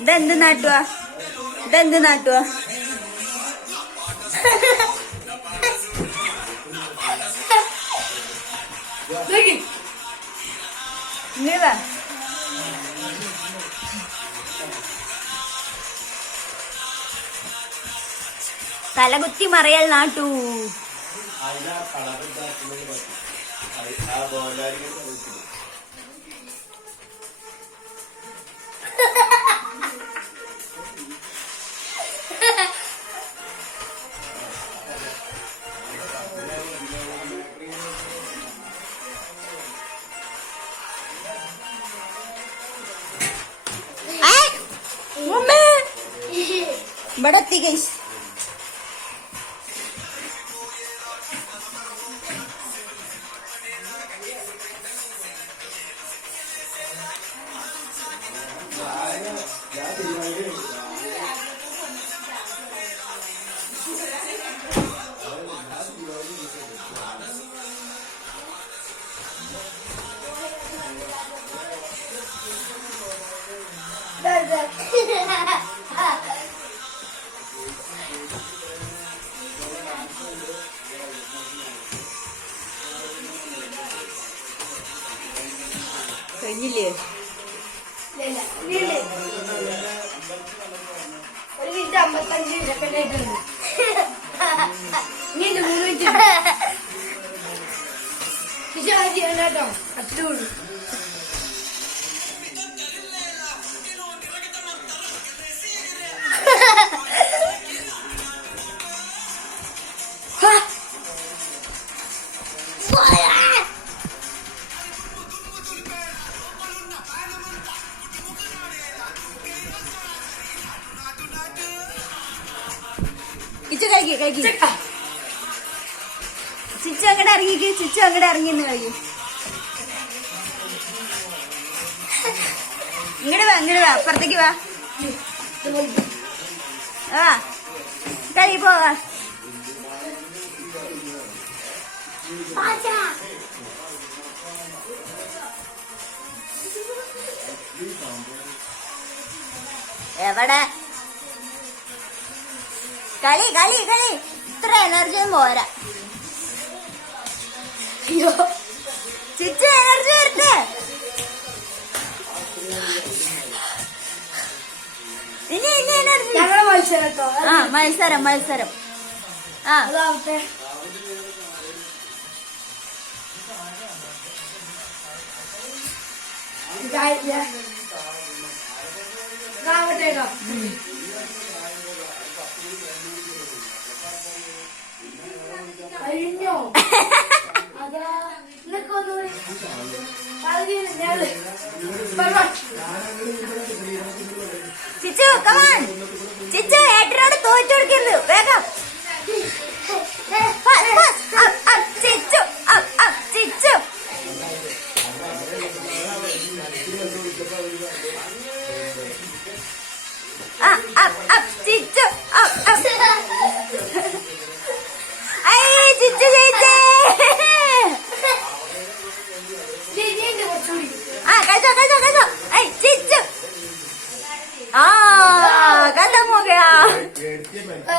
ഇതെന്ത് നാട്ടുവാ? ഇതെന്ത് നാട്ടുവാ. തലകുത്തി മറയൽ നാട്ടു. ഇവിടെ എത്തി ഗൈസ് കഴിഞ്ഞില്ലേ? ഒരു മിനിറ്റ് അമ്പത്തഞ്ച് സെക്കൻഡ് ആയിട്ടുണ്ട് ഇനി മൂന്ന് മിനിറ്റ്. കേട്ടോ. അത്രേ ഉള്ളൂ. ഇച്ചു കഴിക്ക് കഴിക്ക് ചിച്ചു അങ്ങടെ ഇറങ്ങിക്ക് ചിച്ചു അങ്ങടെ ഇറങ്ങിന്ന് കഴിക്കും ഇങ്ങട് വാ ഇങ്ങോട്ട് വാ അപ്പുറത്തേക്ക് വാ. ആ. കഴി പോവാ എവിടെ? കളി കളി കളി. ഇത്ര എനർജിയും പോരാ. അയ്യോ. ചിച്ചു എനർജി വരട്ടെ. ഇനി ഇനി എനർജി ഞങ്ങളുടെ മത്സരം ആ മത്സരം മത്സരം. ആ. അതാവട്ടെ. ഇതാവട്ടെ ചിച്ചു കമാൻ ചിച്ചു ഏട്ടനോട് തോറ്റു കൊടുക്കരുത്. വേഗം. ചിച്ചു ചിച്ചു. up, ചിച്ചു Yeah,